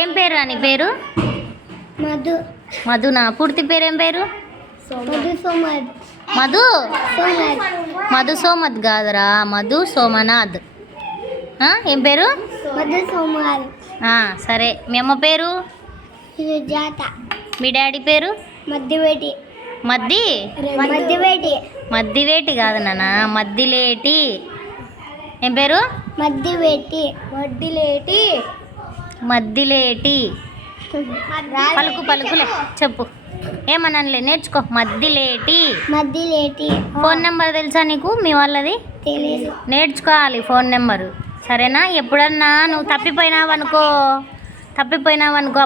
ఏం పేరు అని పేరు? మధు. మధునా? పూర్తి పేరు ఏం పేరు? మధు సోమనాథ్. మధు మధు సోమద్ కాదురా, మధు సోమనాథ్. ఏం పేరు? మధు సోమనాథ్. సరే. మీ అమ్మ పేరు? జాత. మీ డాడీ పేరు? మధ్యవేటి. మధ్యవేటి. మద్దివేటి కాదు నాన్న, మద్దిలేటి. ఏం పేరు? మధ్యవేటి. మధ్యలేటి. మద్దిలేటి. పలుకులే చెప్పు. ఏమనలే, నేర్చుకో. మద్దిలేటి. మధ్యలేటి. ఫోన్ నెంబర్ తెలుసా నీకు మీ వాళ్ళది? తెలియదు. నేర్చుకోవాలి ఫోన్ నెంబరు, సరేనా? ఎప్పుడన్నా నువ్వు తప్పిపోయినావనుకో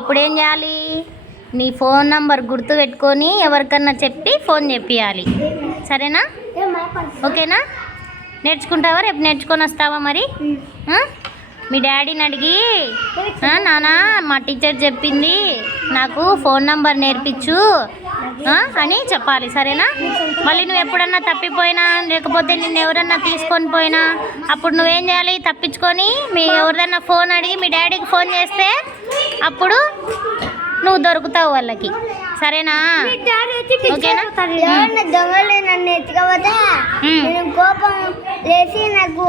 అప్పుడు ఏం చేయాలి? నీ ఫోన్ నెంబర్ గుర్తు పెట్టుకొని ఎవరికన్నా చెప్పి ఫోన్ చెప్పియాలి, సరేనా? ఓకేనా? నేర్చుకుంటావా? రేపు నేర్చుకొని వస్తావా మరి? మీ డాడీని అడిగి, నాన్న మా టీచర్ చెప్పింది నాకు ఫోన్ నంబర్ నేర్పించు అని చెప్పాలి, సరేనా? మళ్ళీ నువ్వు ఎప్పుడన్నా తప్పిపోయినా లేకపోతే నిన్ను ఎవరన్నా తీసుకొని పోయినా అప్పుడు నువ్వేం చేయాలి? తప్పించుకొని మీ ఎవరిదన్నా ఫోన్ అడిగి మీ డాడీకి ఫోన్ చేస్తే అప్పుడు నువ్వు దొరుకుతావు వాళ్ళకి, సరేనా? ఓకేనా? దొంగలు నన్ను ఎత్తుకపోతే కోపం లేచి నాకు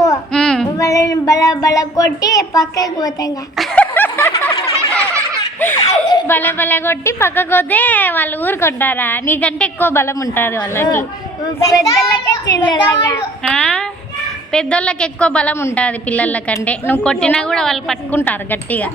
వాళ్ళని బల కొట్టి పక్కకి పోతాంగా. బల కొట్టి పక్కకు పోతే వాళ్ళు ఊరుకుంటారా? నీకంటే ఎక్కువ బలం ఉంటుంది వాళ్ళకి. పెద్దోళ్ళకి ఎక్కువ బలం ఉంటుంది పిల్లల కంటే. నువ్వు కొట్టినా కూడా వాళ్ళు పట్టుకుంటారు గట్టిగా.